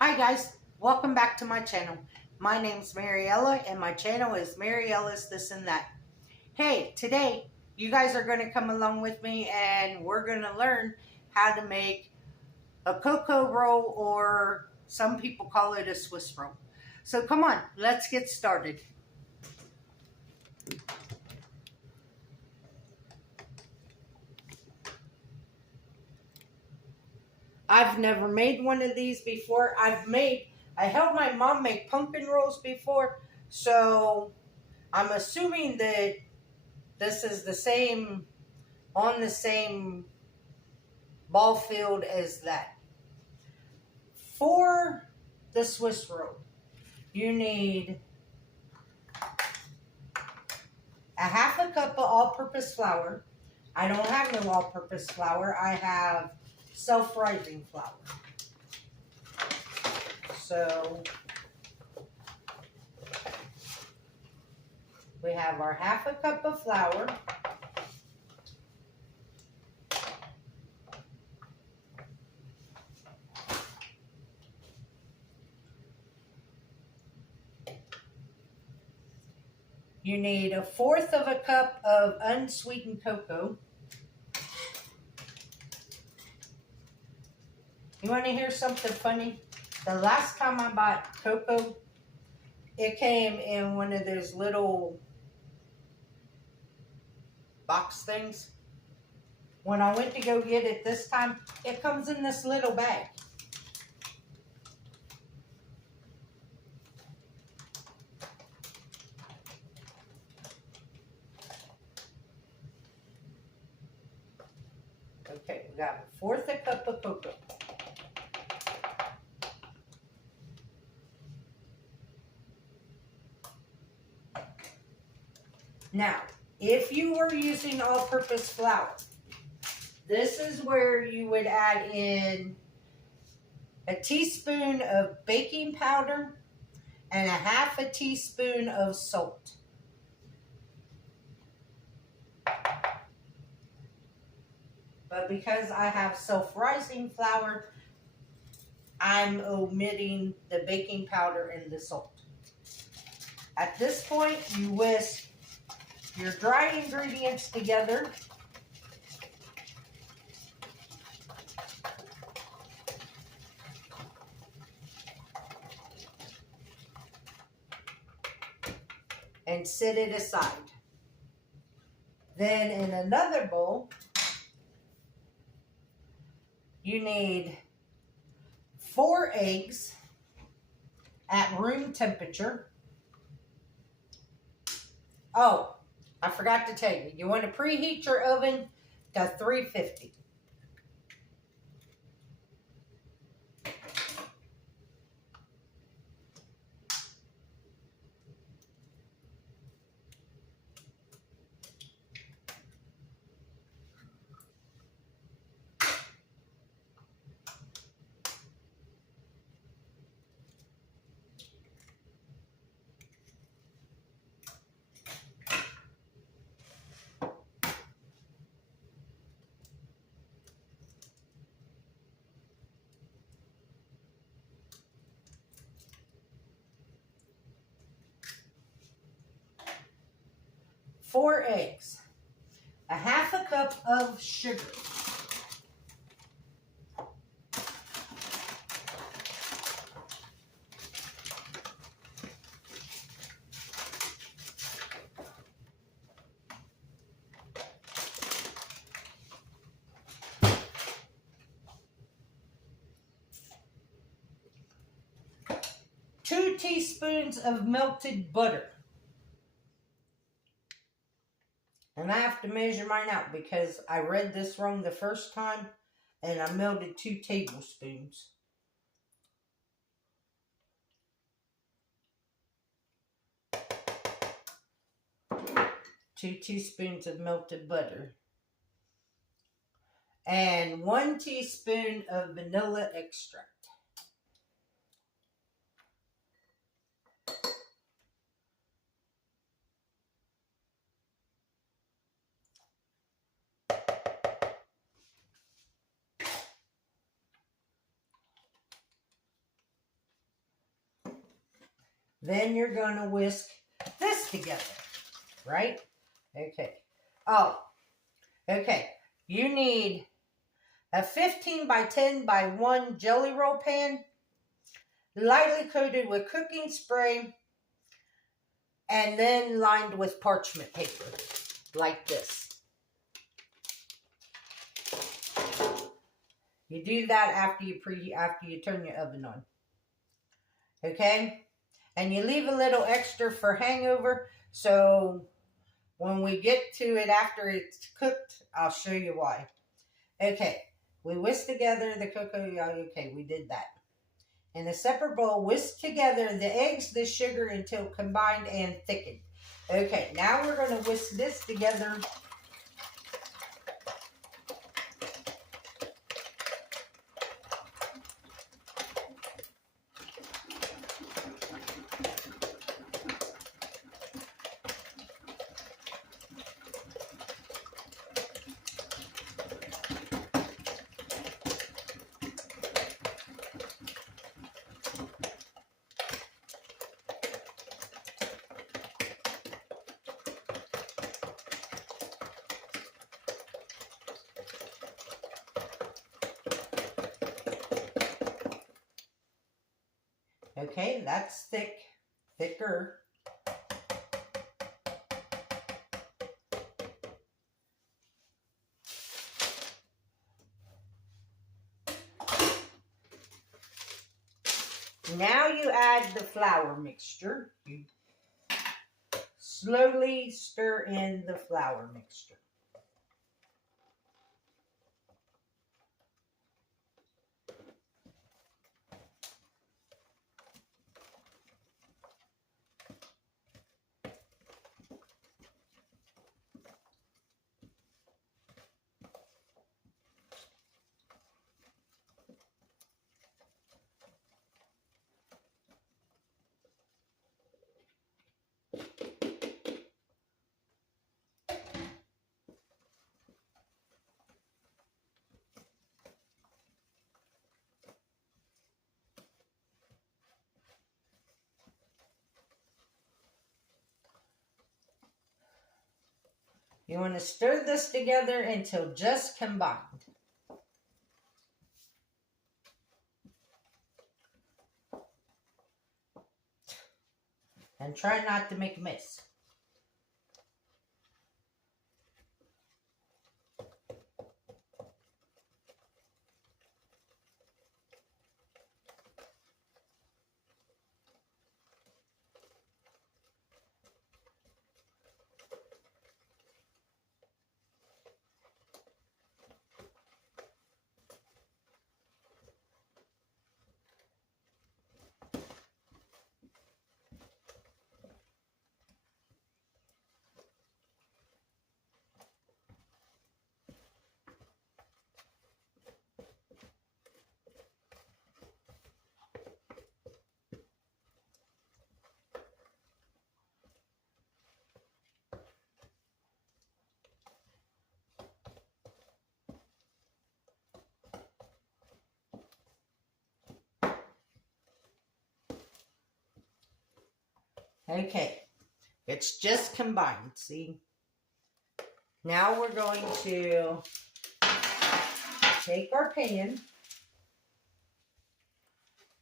Hi guys, welcome back to my channel. My name's Mariella and my channel is Mariella's This and That. Hey, today you guys are going to come along with me and we're going to learn how to make a cocoa roll, or some people call it a Swiss roll. So come on, let's get started. I've never made one of these before. I helped my mom make pumpkin rolls before, so I'm assuming that this is on the same ball field as that. For the Swiss roll, you need a half a cup of all-purpose flour. I don't have no all-purpose flour. I have self-rising flour. So we have our half a cup of flour. You need a fourth of a cup of unsweetened cocoa. You want to hear something funny? The last time I bought cocoa, it came in one of those little box things. When I went to go get it this time, it comes in this little bag. Okay, we got a fourth a cup of cocoa. Now, if you were using all-purpose flour, this is where you would add in a teaspoon of baking powder and a half a teaspoon of salt. But because I have self-rising flour, I'm omitting the baking powder and the salt. At this point, you whisk your dry ingredients together. And set it aside. Then in another bowl, you need 4 eggs at room temperature. Oh, I forgot to tell you, you want to preheat your oven to 350. Four eggs, a half a cup of sugar, two teaspoons of melted butter. And I have to measure mine out because I read this wrong the first time and I melted 2 tablespoons. Two teaspoons of melted butter. And 1 teaspoon of vanilla extract. Then you're going to whisk this together, right? Okay. Oh, okay. You need a 15 by 10 by 1 jelly roll pan, lightly coated with cooking spray, and then lined with parchment paper, like this. You do that after you turn your oven on. Okay? And you leave a little extra for hangover, so when we get to it after it's cooked, I'll show you why. Okay, we whisk together the cocoa. Okay, we did that. In a separate bowl, whisk together the eggs, the sugar until combined and thickened. Okay, now we're going to whisk this together. Okay, that's thicker. Now you add the flour mixture. You slowly stir in the flour mixture. You want to stir this together until just combined. And try not to make a mess. Okay, it's just combined, see? Now we're going to take our pan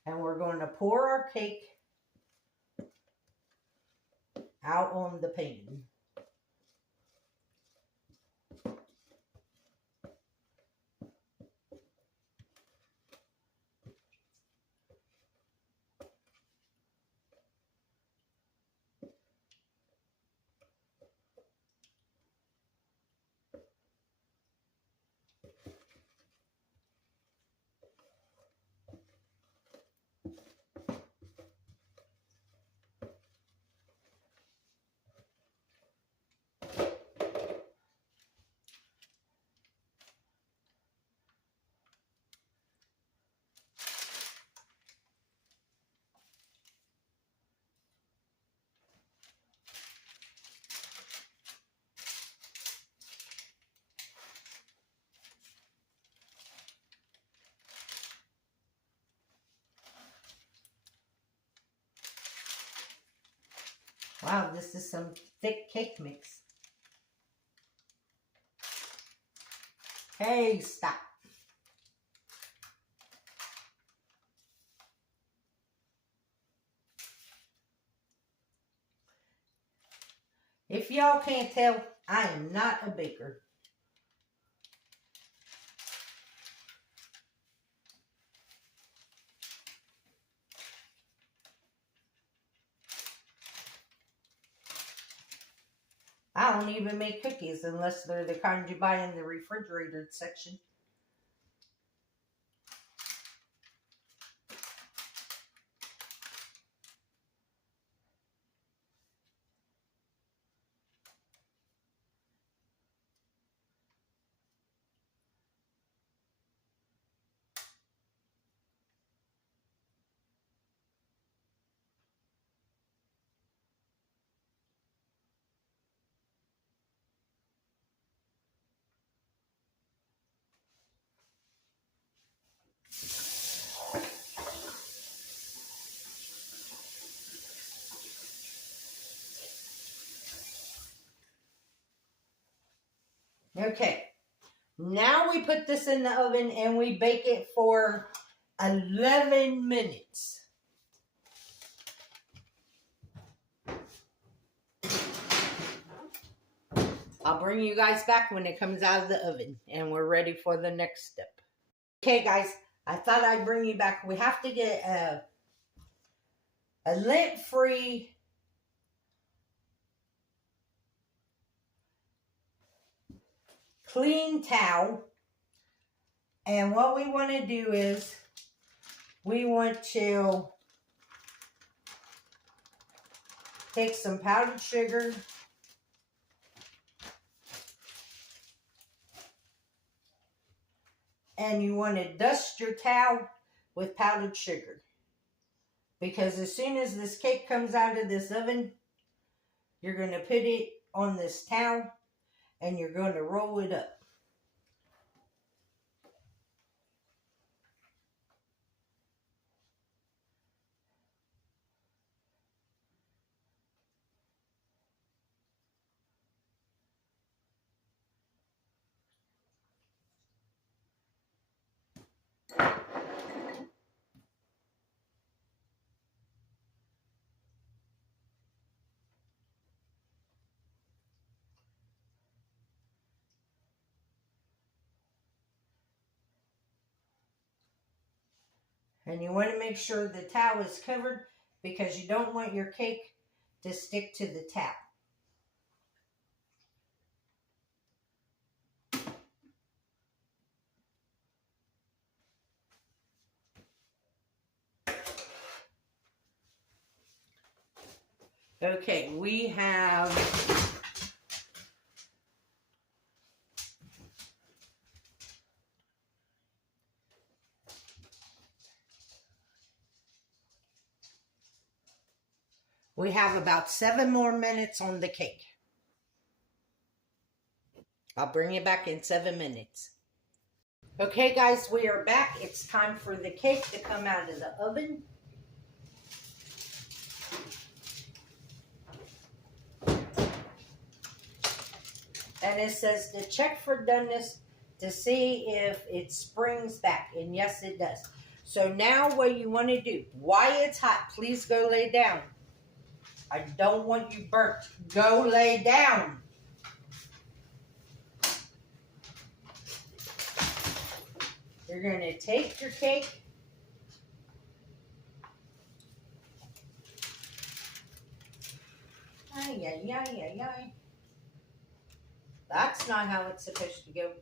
and we're going to pour our cake out on the pan. Wow, this is some thick cake mix. Hey, stop. If y'all can't tell, I am not a baker. I don't even make cookies unless they're the kind you buy in the refrigerated section. Okay, now we put this in the oven and we bake it for 11 minutes. I'll bring you guys back when it comes out of the oven and we're ready for the next step. Okay guys, I thought I'd bring you back. We have to get a lint-free clean towel. And what we want to do is we want to take some powdered sugar and you want to dust your towel with powdered sugar. Because as soon as this cake comes out of this oven, you're going to put it on this towel and you're going to roll it up. And you want to make sure the towel is covered because you don't want your cake to stick to the towel. Okay, we have about 7 more minutes on the cake. I'll bring you back in 7 minutes. Okay guys, we are back. It's time for the cake to come out of the oven. And it says to check for doneness to see if it springs back. And yes, it does. So now what you want to do, while it's hot, please go lay down. I don't want you burnt. Go lay down. You're going to take your cake. Ay, ay, ay, ay, ay. That's not how it's supposed to go.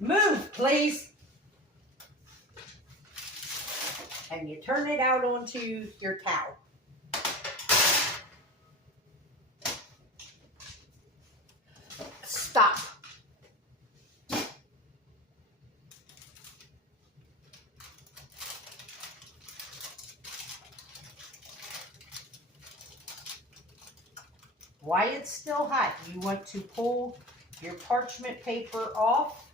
Move, please. And you turn it out onto your towel. Stop. While it's still hot, you want to pull your parchment paper off.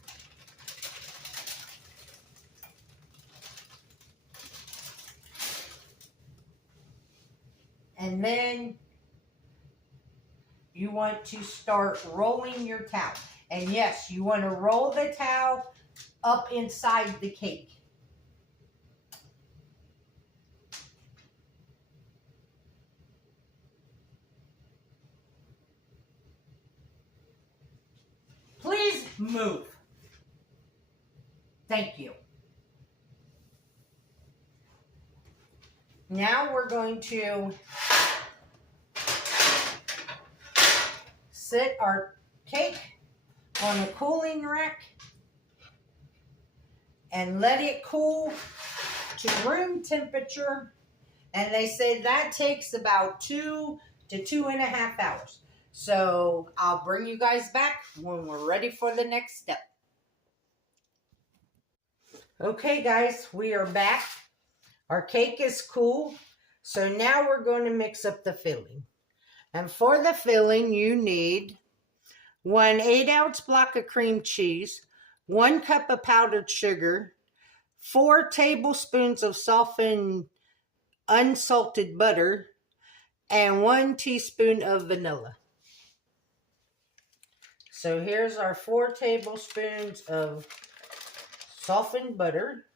And then you want to start rolling your towel. And yes, you want to roll the towel up inside the cake. Please move. Thank you. Now we're going to sit our cake on a cooling rack and let it cool to room temperature. And they say that takes about 2 to 2.5 hours. So I'll bring you guys back when we're ready for the next step. Okay guys, we are back. Our cake is cool. So now we're going to mix up the filling. And for the filling, you need 1 8-ounce block of cream cheese, 1 cup of powdered sugar, 4 tablespoons of softened unsalted butter, and 1 teaspoon of vanilla. So here's our 4 tablespoons of softened butter.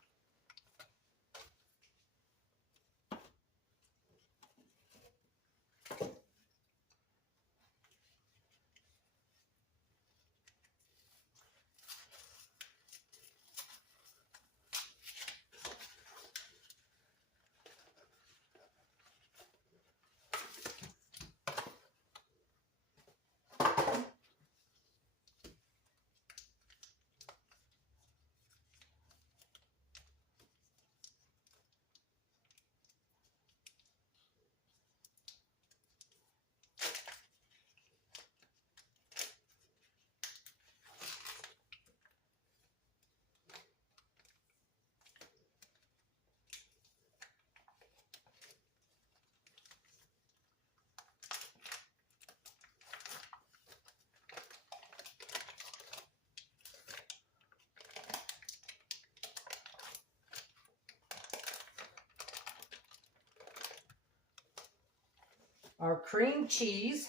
Our cream cheese.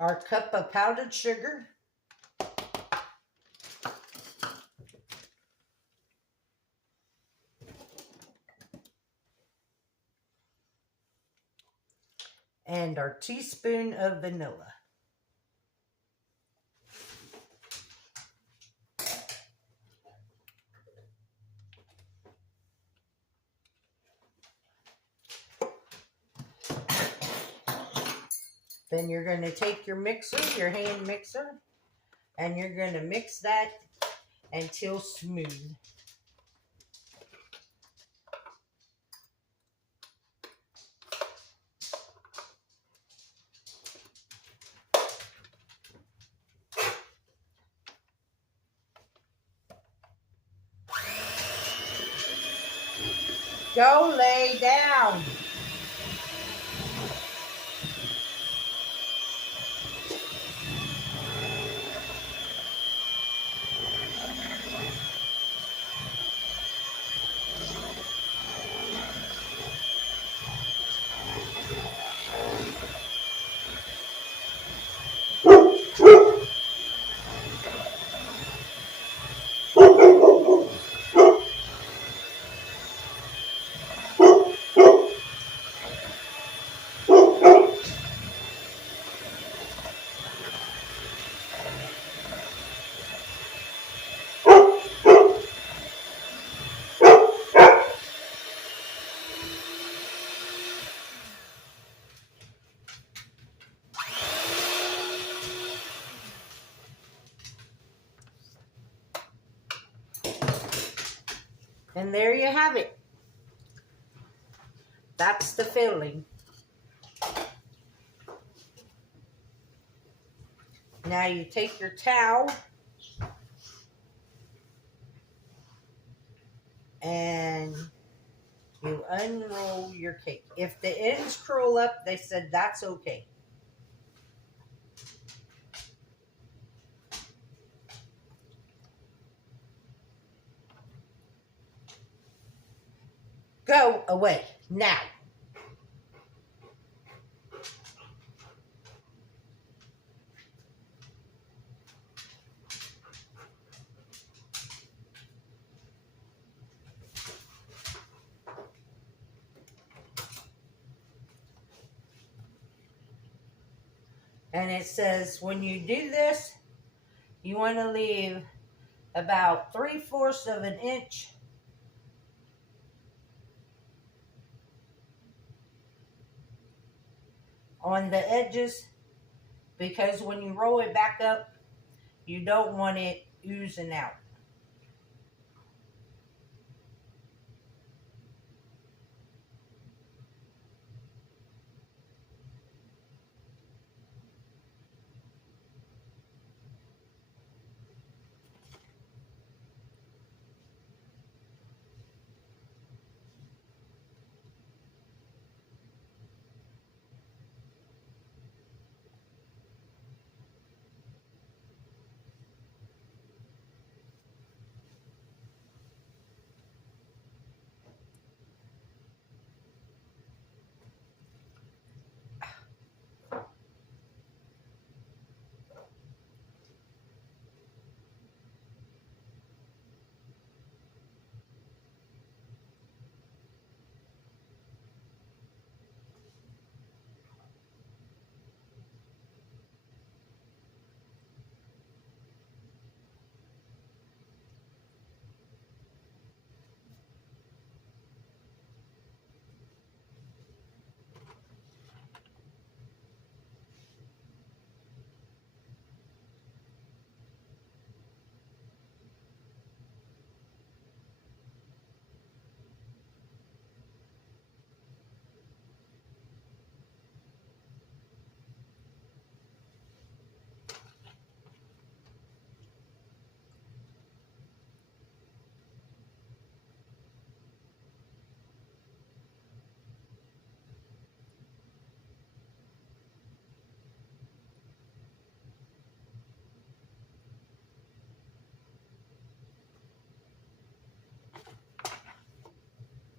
Our cup of powdered sugar. And our teaspoon of vanilla. Then you're going to take your mixer, your hand mixer, and you're going to mix that until smooth. Go lay down. And there you have it. That's the filling. Now you take your towel and you unroll your cake. If the ends curl up, they said that's okay. Go away now. And it says when you do this, you want to leave about 3/4 of an inch on the edges, because when you roll it back up, you don't want it oozing out.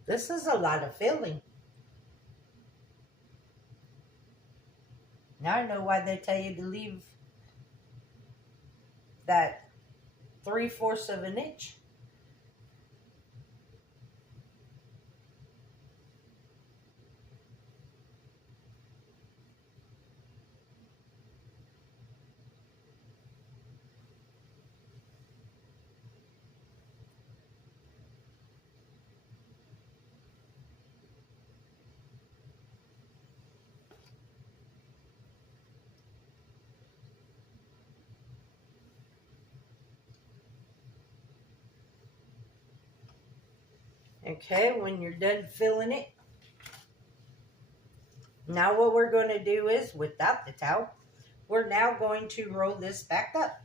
This is a lot of filling. Now I know why they tell you to leave that 3/4 of an inch. Okay, when you're done filling it, now what we're going to do is, without the towel, we're now going to roll this back up.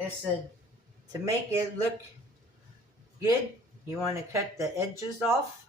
It said to make it look good, you want to cut the edges off.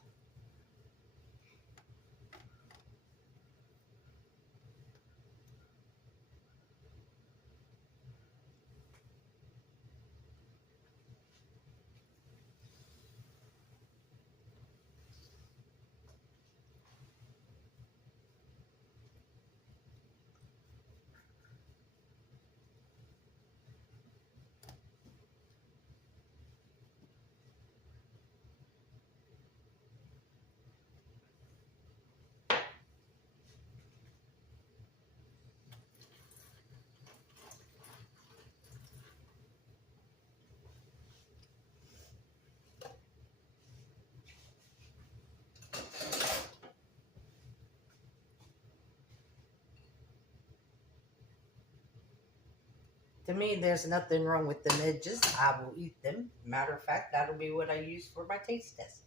To me, there's nothing wrong with the edges. I will eat them. Matter of fact, that'll be what I use for my taste test.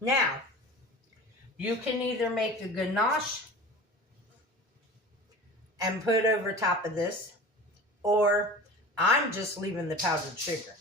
Now, you can either make a ganache and put over top of this, or I'm just leaving the powdered sugar.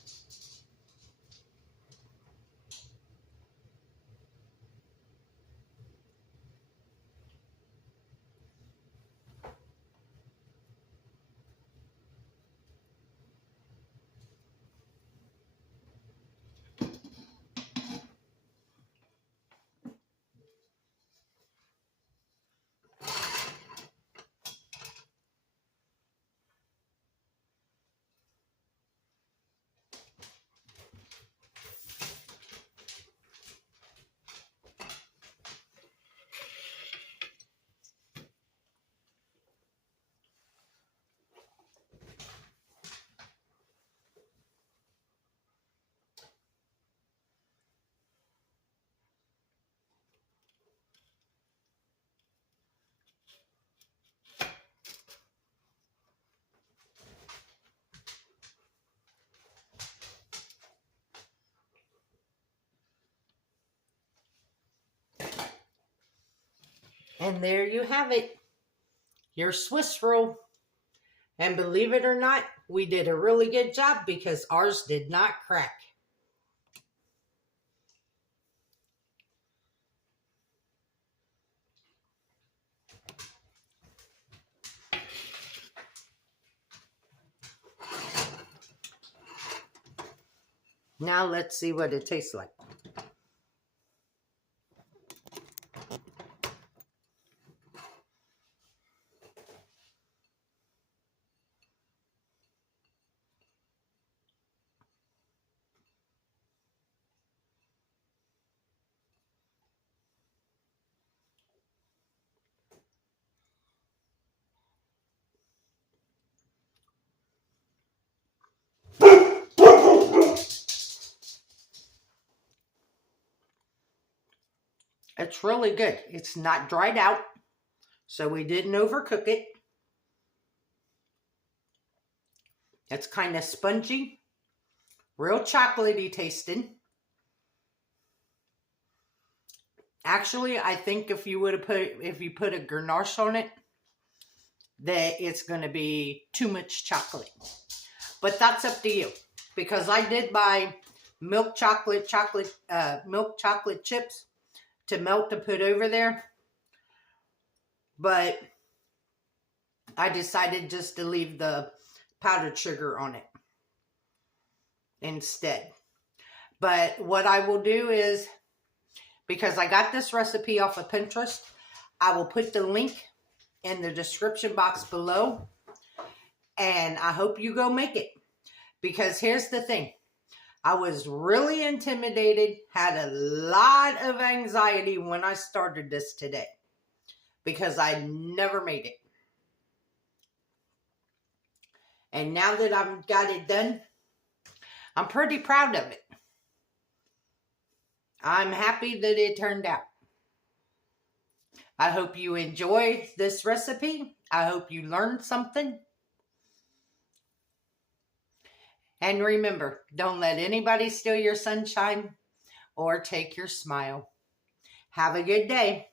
And there you have it, your Swiss roll. And believe it or not, we did a really good job because ours did not crack. Now let's see what it tastes like. It's really good. It's not dried out, so we didn't overcook it. It's kind of spongy, real chocolatey tasting. Actually, I think if you put a ganache on it, that it's going to be too much chocolate. But that's up to you, because I did buy milk chocolate chips to melt to put over there, but I decided just to leave the powdered sugar on it instead. But what I will do is, because I got this recipe off of Pinterest, I will put the link in the description box below, and I hope you go make it. Because here's the thing, I was really intimidated, had a lot of anxiety when I started this today, because I never made it. And now that I've got it done, I'm pretty proud of it. I'm happy that it turned out. I hope you enjoy this recipe. I hope you learned something. And remember, don't let anybody steal your sunshine or take your smile. Have a good day.